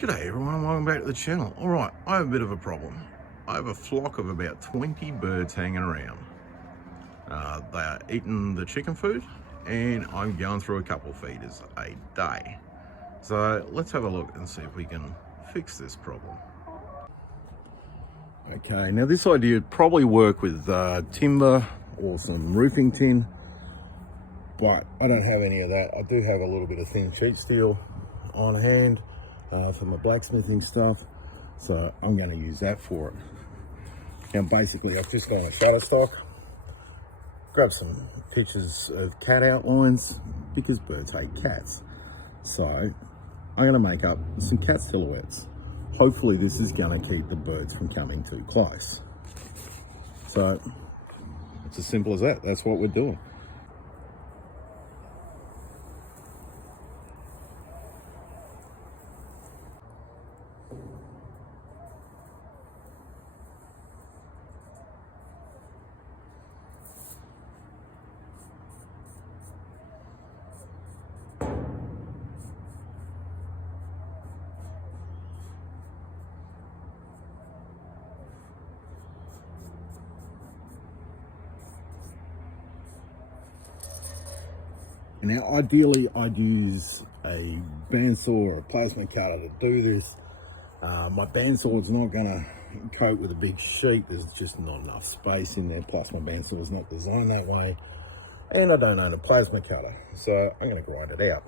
G'day everyone, welcome back to the channel. Alright, I have a bit of a problem. I have a flock of about 20 birds hanging around. They are eating the chicken food and I'm going through a couple feeders a day. So let's have a look and see if we can fix this problem. Okay, now this idea would probably work with timber or some roofing tin, but I don't have any of that. I do have a little bit of thin sheet steel on hand for my blacksmithing stuff, so I'm going to use that for it. Now basically I've just gone to Shutterstock, grab some pictures of cat outlines because birds hate cats, so I'm going to make up some cat silhouettes. Hopefully this is going to keep the birds from coming too close. So it's as simple as that. That's what we're doing. Now ideally I'd use a bandsaw or a plasma cutter to do this. My bandsaw's not going to coat with a big sheet. There's just not enough space in there, plus my bandsaw's not designed that way, and I don't own a plasma cutter, so I'm going to grind it out.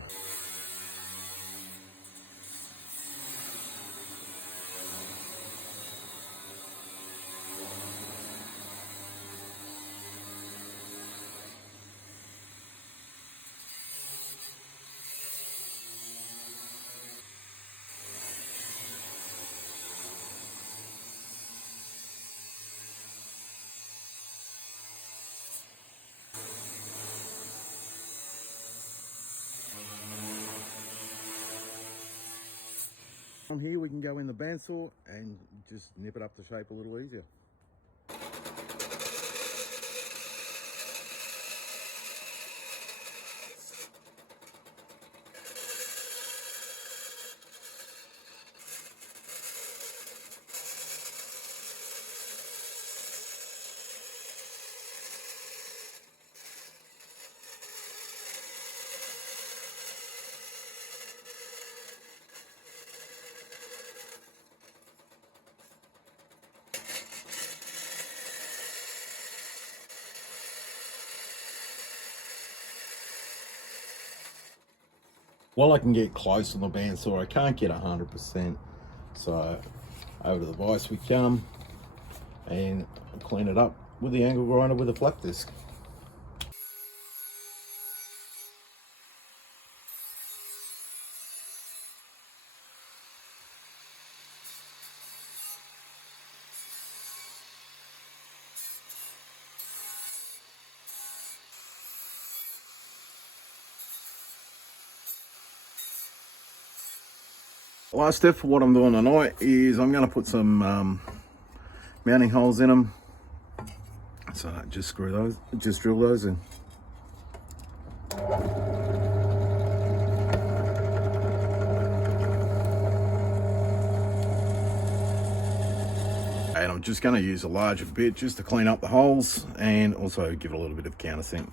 From here we can go in the bandsaw and just nip it up to shape a little easier. Well, I can get close on the bandsaw, I can't get 100%, so over to the vise we come and clean it up with the angle grinder with a flat disc. Last step for what I'm doing tonight is I'm going to put some mounting holes in them. So just screw those, just drill those in. And I'm just going to use a larger bit just to clean up the holes and also give it a little bit of countersink.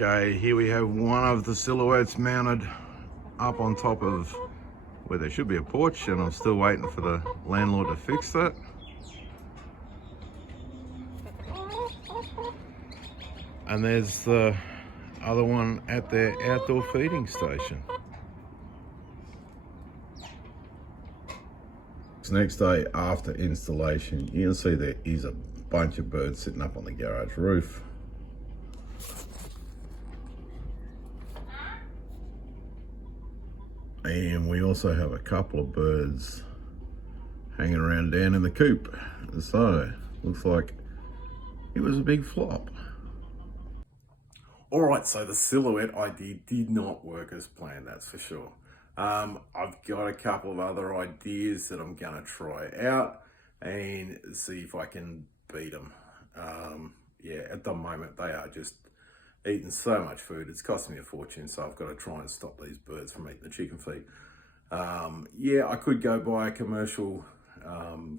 Okay, here we have one of the silhouettes mounted up on top of where there should be a porch, and I'm still waiting for the landlord to fix that. And there's the other one at their outdoor feeding station. It's the next day after installation. You can see there is a bunch of birds sitting up on the garage roof. And we also have a couple of birds hanging around down in the coop. So, looks like it was a big flop. Alright, so the silhouette idea did not work as planned, that's for sure. I've got a couple of other ideas that I'm going to try out and see if I can beat them. Yeah, at the moment they are just eating so much food. It's costing me a fortune, so I've got to try and stop these birds from eating the chicken feed. Yeah, I could go buy a commercial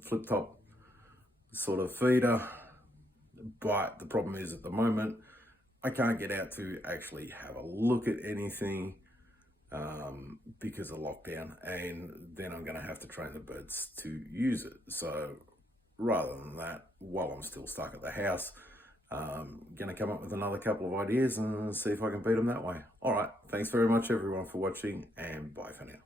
flip top sort of feeder, but the problem is at the moment I can't get out to actually have a look at anything because of lockdown, and then I'm going to have to train the birds to use it. So rather than that, while I'm still stuck at the house, going to come up with another couple of ideas and see if I can beat them that way. All right, thanks very much everyone for watching, and bye for now.